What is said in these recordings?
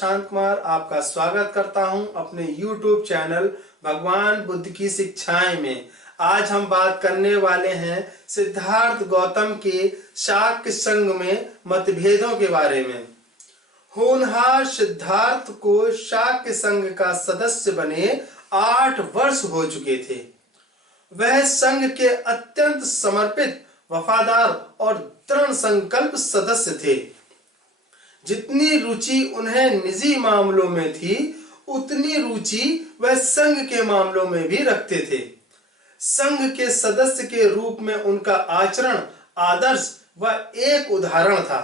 प्रशांत कुमार आपका स्वागत करता हूं अपने YouTube चैनल भगवान बुद्ध की शिक्षाएं में। आज हम बात करने वाले हैं सिद्धार्थ गौतम के शाक्य संघ में मतभेदों के बारे में। होनहार सिद्धार्थ को शाक्य संघ का सदस्य बने 8 वर्ष हो चुके थे। वह संघ के अत्यंत समर्पित, वफादार और दृढ़ संकल्प सदस्य थे। जितनी रुचि उन्हें निजी मामलों में थी, उतनी रुचि वह संघ के मामलों में भी रखते थे। संघ के सदस्य के रूप में उनका आचरण आदर्श व एक उदाहरण था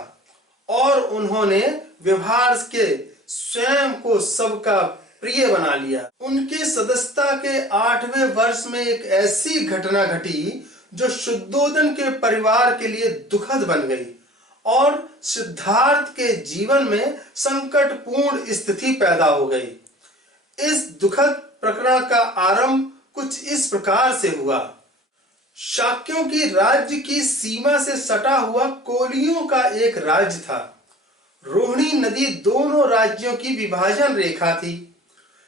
और उन्होंने व्यवहार के स्वयं को सबका प्रिय बना लिया। उनके सदस्यता के 8वें वर्ष में एक ऐसी घटना घटी जो शुद्धोदन के परिवार के लिए दुखद बन गई और सिद्धार्थ के जीवन में संकटपूर्ण स्थिति पैदा हो गई। इस दुखद प्रकरण का आरंभ कुछ इस प्रकार से हुआ। शाक्यों की राज्य की सीमा से सटा हुआ कोलियों का एक राज्य था। रोहिणी नदी दोनों राज्यों की विभाजन रेखा थी।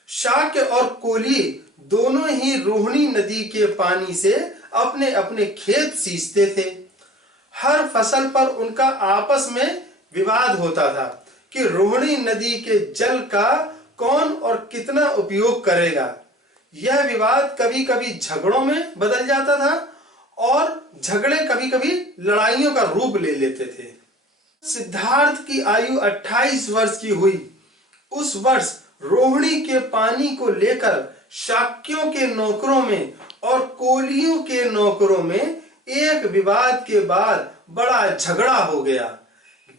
शाक्य और कोली दोनों ही रोहिणी नदी के पानी से अपने अपने खेत सींचते थे। हर फसल पर उनका आपस में विवाद होता था कि रोहिणी नदी के जल का कौन और कितना उपयोग करेगा। यह विवाद कभी कभी झगड़ों में बदल जाता था और झगड़े कभी कभी लड़ाइयों का रूप ले लेते थे। सिद्धार्थ की आयु 28 वर्ष की हुई। उस वर्ष रोहिणी के पानी को लेकर शाक्यों के नौकरों में और कोलियों के नौकरों में एक विवाद के बाद बड़ा झगड़ा हो गया,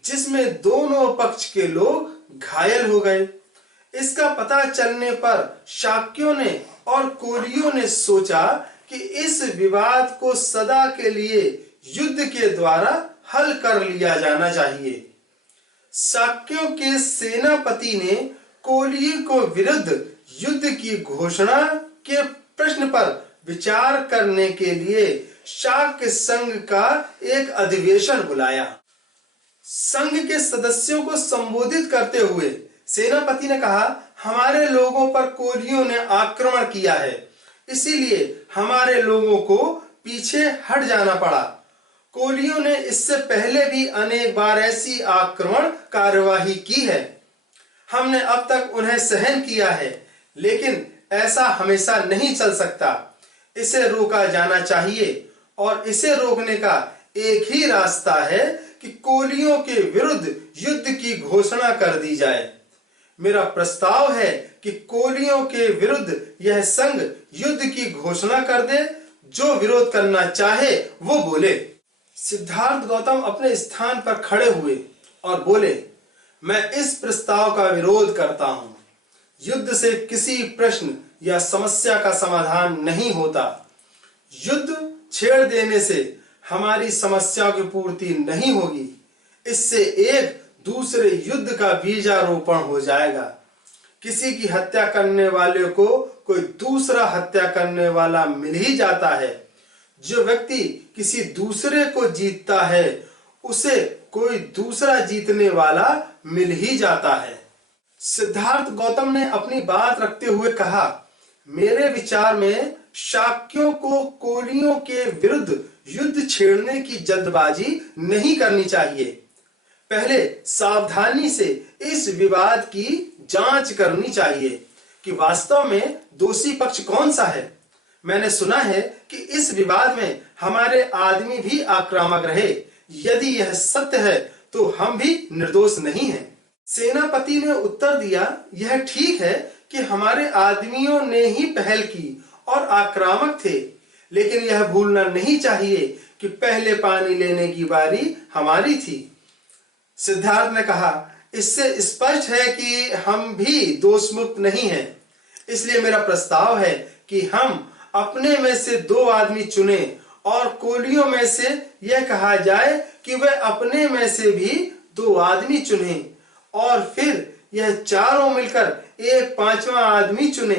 जिसमें दोनों पक्ष के लोग घायल हो गए। इसका पता चलने पर शाक्यों ने और कोलियों ने सोचा कि इस विवाद को सदा के लिए युद्ध के द्वारा हल कर लिया जाना चाहिए। शाक्यों के सेनापति ने कोलियों को विरुद्ध युद्ध की घोषणा के प्रश्न पर विचार करने के लिए शाक्य संघ का एक अधिवेशन बुलाया। संघ के सदस्यों को संबोधित करते हुए सेनापति ने कहा, हमारे लोगों पर कोलियों ने आक्रमण किया है, इसीलिए हमारे लोगों को पीछे हट जाना पड़ा। कोलियों ने इससे पहले भी अनेक बार ऐसी आक्रमण कार्यवाही की है। हमने अब तक उन्हें सहन किया है, लेकिन ऐसा हमेशा नहीं चल सकता। इसे रोका जाना चाहिए और इसे रोकने का एक ही रास्ता है कि कोलियों के विरुद्ध युद्ध की घोषणा कर दी जाए। मेरा प्रस्ताव है कि कोलियों के विरुद्ध यह संघ युद्ध की घोषणा कर दे। जो विरोध करना चाहे वो बोले। सिद्धार्थ गौतम अपने स्थान पर खड़े हुए और बोले, मैं इस प्रस्ताव का विरोध करता हूं। युद्ध से किसी प्रश्न या समस्या का समाधान नहीं होता। युद्ध छेड़ देने से हमारी समस्या की पूर्ति नहीं होगी। इससे एक दूसरे युद्ध का बीजारोपण हो जाएगा। किसी की हत्या करने वाले को कोई दूसरा हत्या करने वाला मिल ही जाता है। जो व्यक्ति किसी दूसरे को जीतता है, उसे कोई दूसरा जीतने वाला मिल ही जाता है। सिद्धार्थ गौतम ने अपनी बात रखते हुए कहा, मेरे विचार में शाक्यों को कोलियों के विरुद्ध युद्ध छेड़ने की जल्दबाजी नहीं करनी चाहिए। पहले सावधानी से इस विवाद की जांच करनी चाहिए कि वास्तव में दोषी पक्ष कौन सा है। मैंने सुना है कि इस विवाद में हमारे आदमी भी आक्रामक रहे। यदि यह सत्य है तो हम भी निर्दोष नहीं हैं। सेनापति ने उत्तर दिया, यह ठीक है कि हमारे आदमियों ने ही पहल की और आक्रामक थे, लेकिन यह भूलना नहीं चाहिए कि पहले पानी लेने की बारी हमारी थी। सिद्धार्थ ने कहा, इससे स्पष्ट है कि हम भी दोषमुक्त नहीं हैं। इसलिए मेरा प्रस्ताव है कि हम अपने में से 2 आदमी चुने और कोलियों में से यह कहा जाए कि वे अपने में से भी 2 आदमी चुने और फिर यह चारों मिलकर एक 5वां आदमी चुने।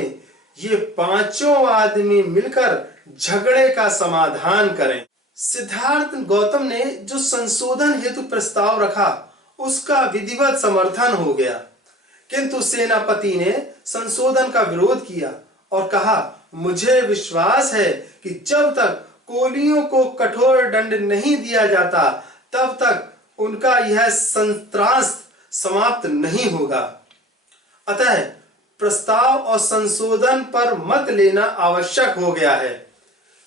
ये 5 आदमी मिलकर झगड़े का समाधान करें। सिद्धार्थ गौतम ने जो संशोधन हेतु प्रस्ताव रखा, उसका विधिवत समर्थन हो गया। किंतु सेनापति ने संशोधन का विरोध किया और कहा, मुझे विश्वास है कि जब तक कोलियों को कठोर दंड नहीं दिया जाता तब तक उनका यह संत्रास समाप्त नहीं होगा। अतः प्रस्ताव और संशोधन पर मत लेना आवश्यक हो गया है।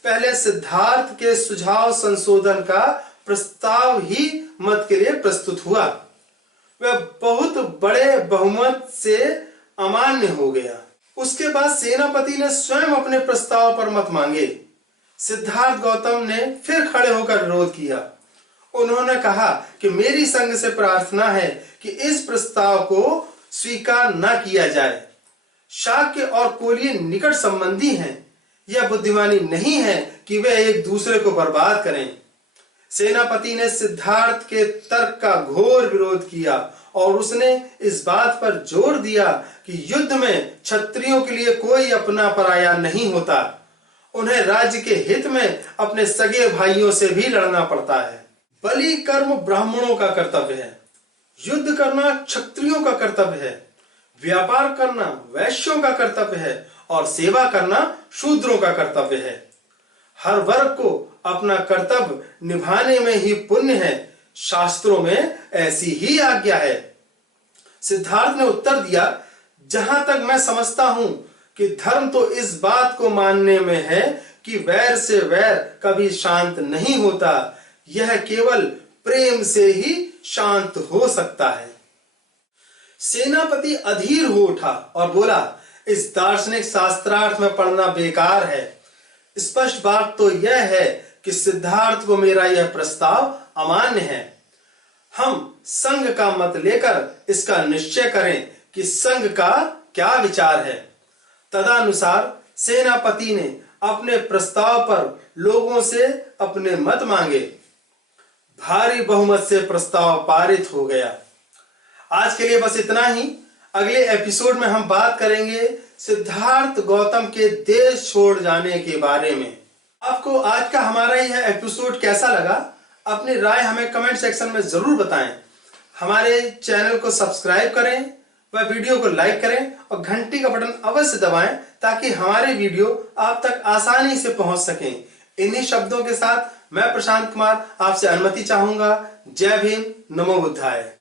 पहले सिद्धार्थ के सुझाव संशोधन का प्रस्ताव ही मत के लिए प्रस्तुत हुआ। वह बहुत बड़े बहुमत से अमान्य हो गया। उसके बाद सेनापति ने स्वयं अपने प्रस्ताव पर मत मांगे। सिद्धार्थ गौतम ने फिर खड़े होकर विरोध किया। उन्होंने कहा कि मेरी संघ से प्रार्थना है कि इस प्रस्ताव को स्वीकार न किया जाए। शाक्य और कोलिय निकट संबंधी हैं। यह बुद्धिमानी नहीं है कि वे एक दूसरे को बर्बाद करें। सेनापति ने सिद्धार्थ के तर्क का घोर विरोध किया और उसने इस बात पर जोर दिया कि युद्ध में क्षत्रियों के लिए कोई अपना पराया नहीं होता। उन्हें राज्य के हित में अपने सगे भाइयों से भी लड़ना पड़ता है। बलि कर्म ब्राह्मणों का कर्तव्य है, युद्ध करना क्षत्रियों का कर्तव्य है, व्यापार करना वैश्यों का कर्तव्य है और सेवा करना शूद्रों का कर्तव्य है। हर वर्ग को अपना कर्तव्य निभाने में ही पुण्य है। शास्त्रों में ऐसी ही आज्ञा है। सिद्धार्थ ने उत्तर दिया, जहां तक मैं समझता हूं कि धर्म तो इस बात को मानने में है कि वैर से वैर कभी शांत नहीं होता। यह केवल प्रेम से ही शांत हो सकता है। सेनापति अधीर हो उठा और बोला, इस दार्शनिक शास्त्रार्थ में पढ़ना बेकार है। स्पष्ट बात तो यह है कि सिद्धार्थ को मेरा यह प्रस्ताव अमान्य है। हम संघ का मत लेकर इसका निश्चय करें कि संघ का क्या विचार है। तदनुसार सेनापति ने अपने प्रस्ताव पर लोगों से अपने मत मांगे। भारी बहुमत से प्रस्ताव पारित हो गया। आज के लिए बस इतना ही। अगले एपिसोड में हम बात करेंगे सिद्धार्थ गौतम के देश छोड़ जाने के बारे में। आपको आज का हमारा यह एपिसोड कैसा लगा? अपनी राय हमें कमेंट सेक्शन में जरूर बताएं। हमारे चैनल को सब्सक्राइब करें व वीडियो को लाइक करें और घंटी का बटन अवश्य दबाएं ताकि हमारे वीडियो आप तक आसानी से पहुंच सकें। इन्हीं शब्दों के साथ मैं प्रशांत कुमार आपसे अनुमति चाहूंगा। जय भीम, नमो बुद्धाय।